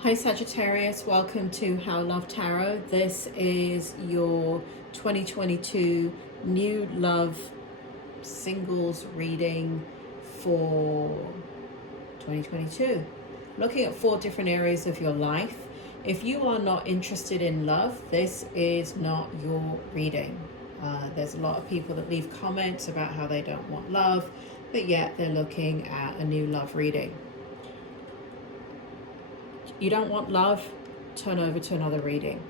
Hi Sagittarius, welcome to How Love Tarot. This is your 2022 new love singles reading for 2022. Looking at 4 different areas of your life. If you are not interested in love, this is not your reading. There's a lot of people that leave comments about how they don't want love, but yet they're looking at a new love reading. You don't want love, turn over to another reading.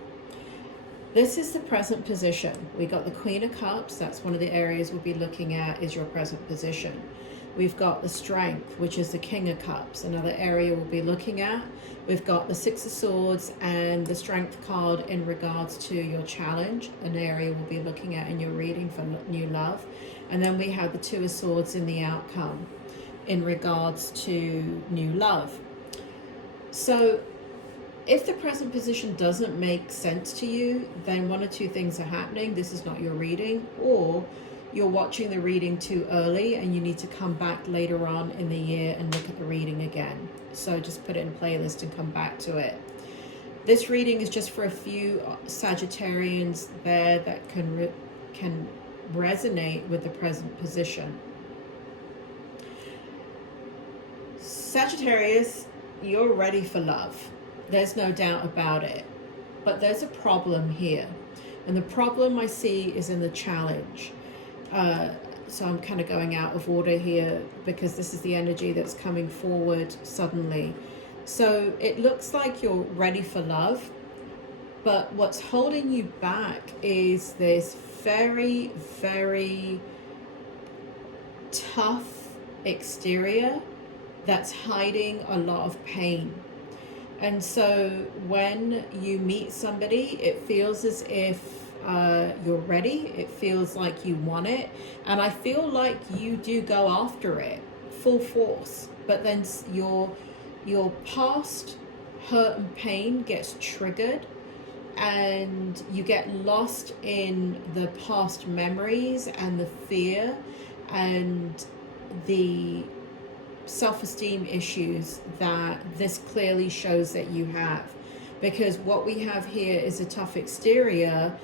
This is the present position. We got the Queen of Cups. That's one of the areas we'll be looking at, is your present position. We've got the Strength, which is the King of Cups, another area we'll be looking at. We've got the Six of Swords and the Strength card in regards to your challenge, an area we'll be looking at in your reading for new love. And then we have the Two of Swords in the outcome in regards to new love. So if the present position doesn't make sense to you, then one or two things are happening. This is not your reading, or you're watching the reading too early and you need to come back later on in the year and look at the reading again. So just put it in playlist and come back to it. This reading is just for a few Sagittarians there that can resonate with the present position. Sagittarius, you're ready for love. There's no doubt about it. But there's a problem here. And the problem I see is in the challenge. So I'm kind of going out of order here because this is the energy that's coming forward suddenly. So it looks like you're ready for love. But what's holding you back is this very, very tough exterior that's hiding a lot of pain. And so when you meet somebody, it feels as if you're ready. It feels like you want it. And I feel like you do go after it full force. But then your past hurt and pain gets triggered. And you get lost in the past memories and the fear and the self-esteem issues that this clearly shows that you have, because what we have here is a tough exterior,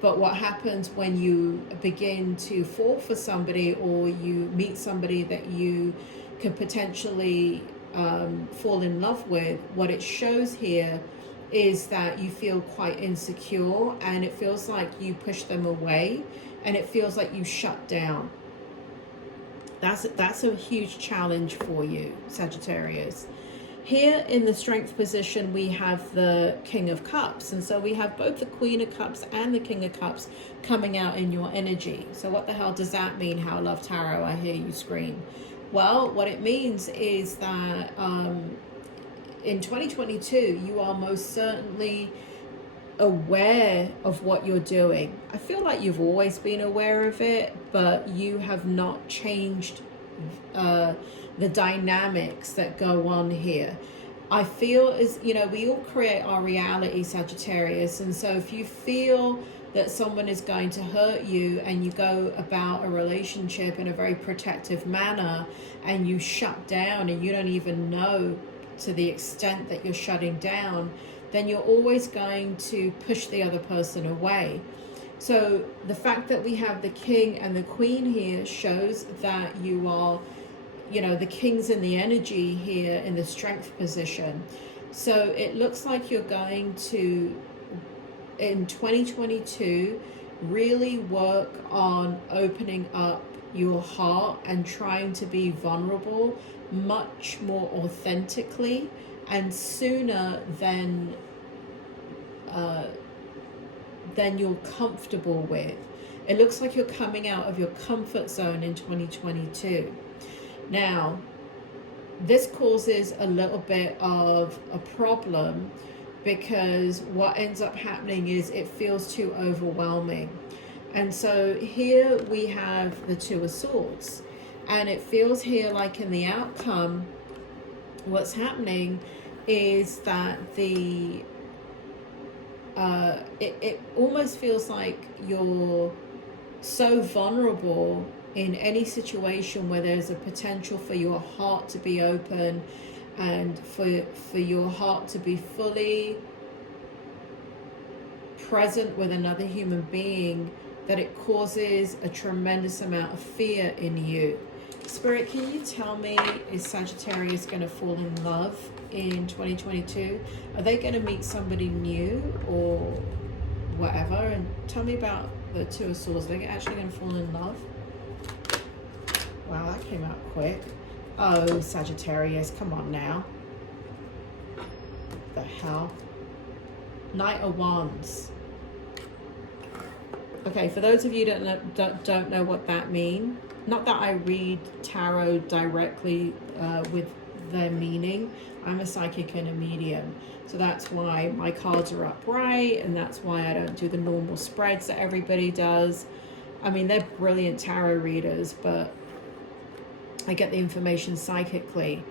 but what happens when you begin to fall for somebody or you meet somebody that you could potentially fall in love with, what it shows here is that you feel quite insecure and it feels like you push them away and it feels like you shut down. That's a huge challenge for you, Sagittarius. Here in the Strength position, we have the King of Cups. And so we have both the Queen of Cups and the King of Cups coming out in your energy. So what the hell does that mean, How Love Tarot? I hear you scream. Well, what it means is that in 2022, you are most certainly aware of what you're doing. I feel like you've always been aware of it, but you have not changed the dynamics that go on here. I feel as, you know, we all create our reality, Sagittarius, and so if you feel that someone is going to hurt you and you go about a relationship in a very protective manner and you shut down and you don't even know to the extent that you're shutting down, then you're always going to push the other person away. So the fact that we have the King and the Queen here shows that you are, you know, the King's in the energy here in the Strength position. So it looks like you're going to, in 2022, really work on opening up your heart and trying to be vulnerable much more authentically and sooner than you're comfortable with. It looks like you're coming out of your comfort zone in 2022. Now, this causes a little bit of a problem because what ends up happening is it feels too overwhelming. And so here we have the Two of Swords, and it feels here like in the outcome, what's happening is that it almost feels like you're so vulnerable in any situation where there's a potential for your heart to be open and for your heart to be fully present with another human being, that it causes a tremendous amount of fear in you. Spirit, can you tell me, is Sagittarius going to fall in love in 2022? Are they going to meet somebody new or whatever? And tell me about the Two of Swords. Are they actually going to fall in love? Wow, that came out quick. Oh, Sagittarius, come on now. The hell? Knight of Wands. Okay, for those of you that don't know what that means, not that I read tarot directly with their meaning. I'm a psychic and a medium. So that's why my cards are upright, and that's why I don't do the normal spreads that everybody does. I mean, they're brilliant tarot readers, but I get the information psychically.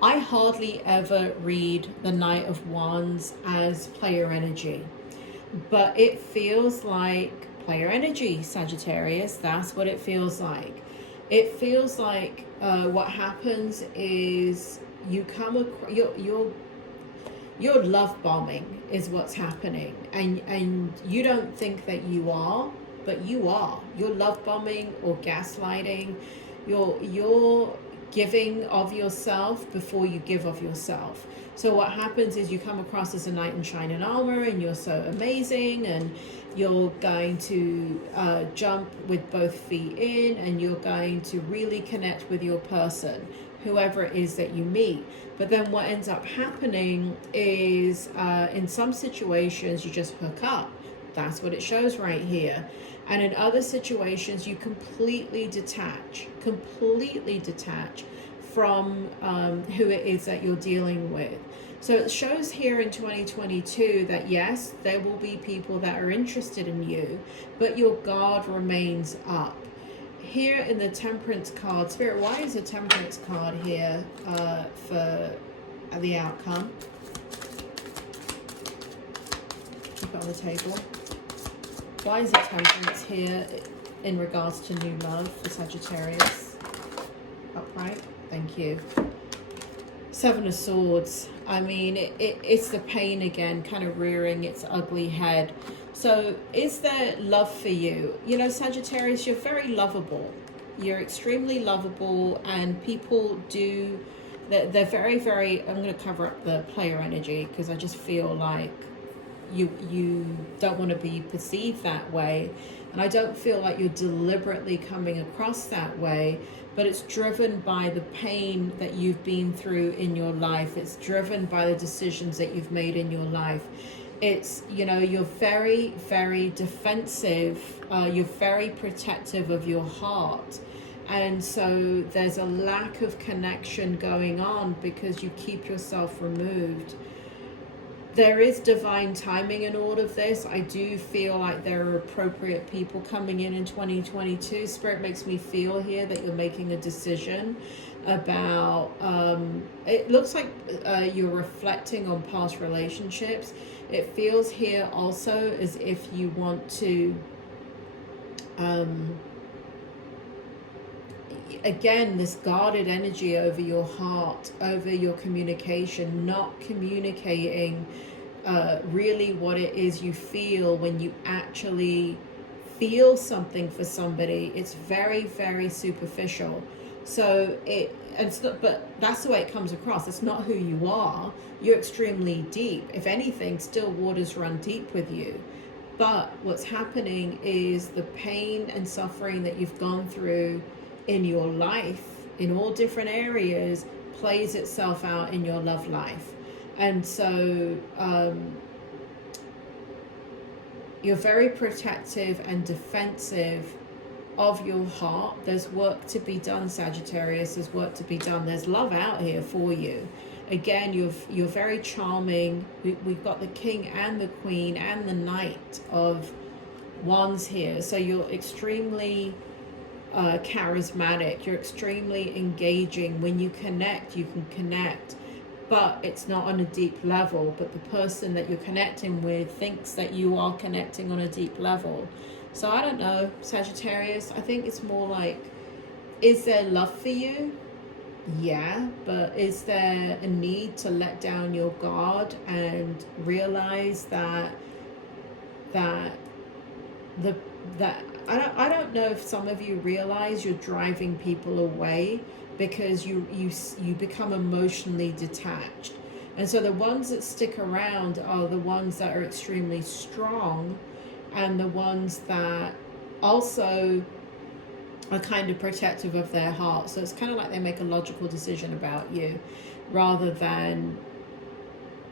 I hardly ever read the Knight of Wands as player energy, but it feels like player energy, Sagittarius. That's what it feels like. It feels like what happens is you come across, you're love bombing is what's happening, and you don't think that you are, but you are. You're love bombing or gaslighting. You're giving of yourself before you give of yourself. So what happens is you come across as a knight in shining armor, and you're so amazing, and you're going to jump with both feet in, and you're going to really connect with your person, whoever it is that you meet. But then what ends up happening is in some situations you just hook up. That's what it shows right here. And in other situations you completely detach from who it is that you're dealing with. So it shows here in 2022 that yes, there will be people that are interested in you, but your guard remains up. Here in the Temperance card, Spirit, why is the Temperance card here for the outcome? Keep it on the table. Why is the Temperance here in regards to new love for Sagittarius? Upright. Thank you. Seven of Swords. I mean, it's the pain again, kind of rearing its ugly head. So is there love for you? You know, Sagittarius, you're very lovable. You're extremely lovable, and people do, they're very, very, I'm going to cover up the player energy because I just feel like you don't want to be perceived that way. And I don't feel like you're deliberately coming across that way, but it's driven by the pain that you've been through in your life. It's driven by the decisions that you've made in your life. It's, you know, you're very, very defensive. You're very protective of your heart. And so there's a lack of connection going on because you keep yourself removed. There is divine timing in all of this. I do feel like there are appropriate people coming in 2022. Spirit makes me feel here that you're making a decision about, it looks like you're reflecting on past relationships. It feels here also as if you want to, again, this guarded energy over your heart, over your communication, not communicating really what it is you feel when you actually feel something for somebody. It's very, very superficial. So it's not, but that's the way it comes across. It's not who you are. You're extremely deep. If anything, still waters run deep with you. But what's happening is the pain and suffering that you've gone through in your life, in all different areas, plays itself out in your love life. And so you're very protective and defensive of your heart. There's work to be done, Sagittarius. There's work to be done. There's love out here for you. Again, you're very charming. We've got the King and the Queen and the Knight of Wands here. So you're extremely charismatic. You're extremely engaging. When you connect, you can connect, but it's not on a deep level. But the person that you're connecting with thinks that you are connecting on a deep level. So I don't know, Sagittarius. I think it's more like, is there love for you? Yeah, but is there a need to let down your guard and realize that that the that I don't know if some of you realize you're driving people away because you become emotionally detached. And so the ones that stick around are the ones that are extremely strong, and the ones that also are kind of protective of their heart. So it's kind of like they make a logical decision about you rather than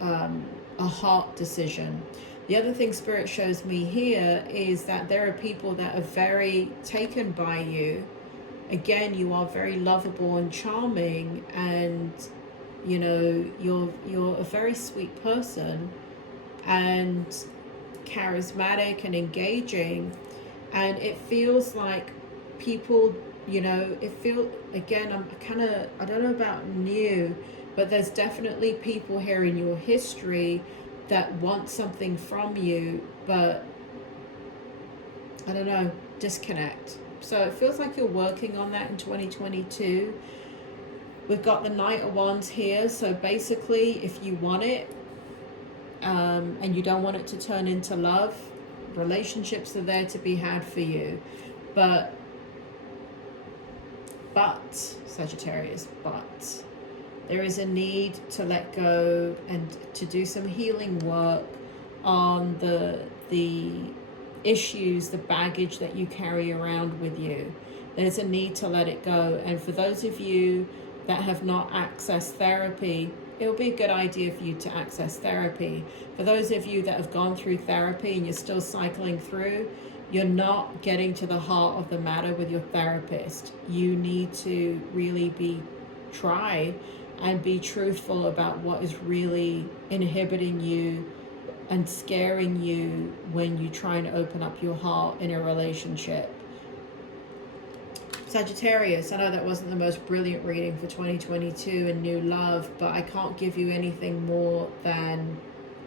a heart decision. The other thing Spirit shows me here is that there are people that are very taken by you. Again, you are very lovable and charming, and you know, you're a very sweet person and charismatic and engaging, and it feels like people, you know, it feels, again, I don't know about new, but there's definitely people here in your history that want something from you, but I don't know, disconnect. So it feels like you're working on that in 2022. We've got the Knight of Wands here. So basically, if you want it and you don't want it to turn into love, relationships are there to be had for you. But Sagittarius, but there is a need to let go and to do some healing work on the issues, the baggage that you carry around with you. There's a need to let it go. And for those of you that have not accessed therapy, it'll be a good idea for you to access therapy. For those of you that have gone through therapy and you're still cycling through, you're not getting to the heart of the matter with your therapist. You need to really try and be truthful about what is really inhibiting you and scaring you when you try and open up your heart in a relationship. Sagittarius, I know that wasn't the most brilliant reading for 2022 and new love, but I can't give you anything more than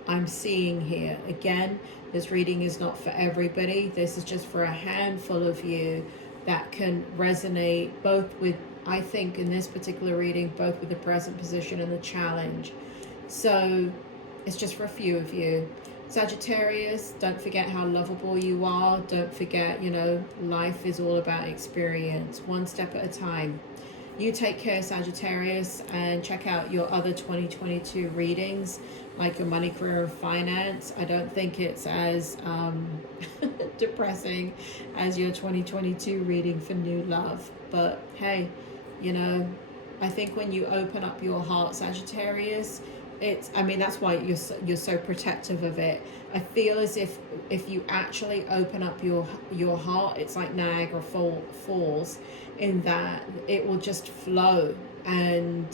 I'm seeing here. Again, this reading is not for everybody. This is just for a handful of you that can resonate both with, I think in this particular reading, both with the present position and the challenge. So it's just for a few of you. Sagittarius, don't forget how lovable you are. Don't forget, you know, life is all about experience, one step at a time. You take care, Sagittarius, and check out your other 2022 readings, like your money, career, and finance. I don't think it's as depressing as your 2022 reading for new love. But hey, you know, I think when you open up your heart, Sagittarius, I mean, that's why you're so protective of it. I feel as if you actually open up your heart, it's like Niagara Falls, in that it will just flow. And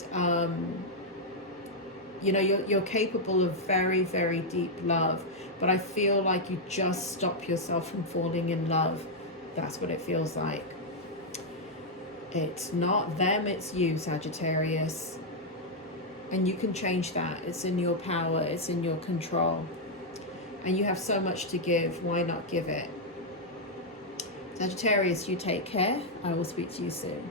you know, you're capable of very, very deep love, but I feel like you just stop yourself from falling in love. That's what it feels like. It's not them, it's you, Sagittarius. And you can change that. It's in your power. It's in your control. And you have so much to give. Why not give it? Sagittarius, you take care. I will speak to you soon.